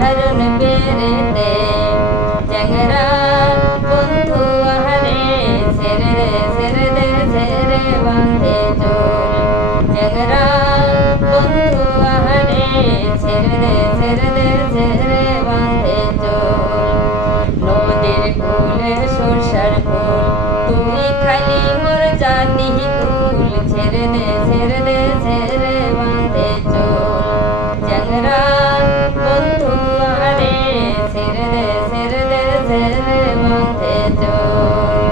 দারুণ বেরেতে চ্যাংরা বন্ধু আহারে ছেড়ে বাঁধে চোর চ্যাংরা বন্ধু আহারে ছেড়ে বাঁধে চোর নদীর কুলে সরষার ফুল তুই খালি মোর জাতি কুল ছেড়ে বাঁধে চোর চ্যাংরা বন্ধু আহারে ছেড়ে বাঁধে চোর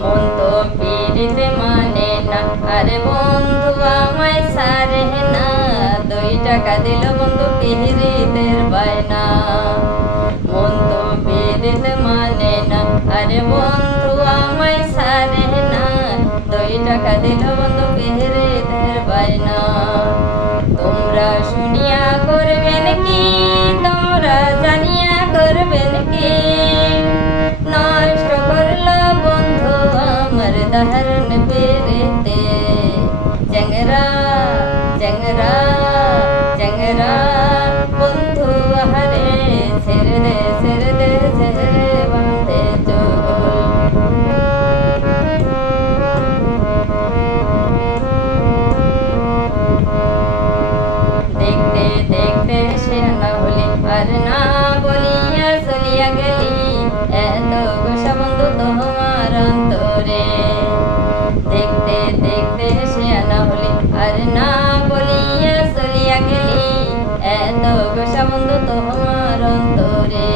মন তো পিড়িতে মানে না আরে বন্ধু আমায় সারে না 2 টাকা দিল বন্ধু পিড়িতের বায়না মন তো পিড়িতে মানে না আরে বন্ধু আমায় সারে না 2 টাকা দিল বন্ধু পিড়িতের বায়না তোমরা শুনিয়া করবেন কি তোমরা জানিয়া করবেন কি নষ্ট করলো বন্ধু আমার দারুণ বেরেতে চ্যাংরা বন্ধু আহারে ছেড়ে বাঁধে চোর দেখতে দেখতে সে না হলি আর না বলিয়া চলিয়া গেলি এত গোসা বন্ধু তোমার অন্তরে দেখতে দেখতে সে না হলি আর না বলিয়া চলিয়া গেলি এত গোসা বন্ধু তোমার অন্তরে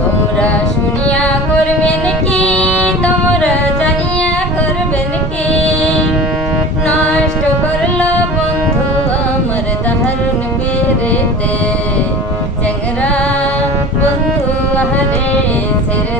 তোমরা শুনিয়া করবেন কি তোমরা জানিয়া করবেন কি নষ্ট করলো বন্ধু আমার দারুণ বেরেতে চ্যাংরা বন্ধু আহারে ছেড়ে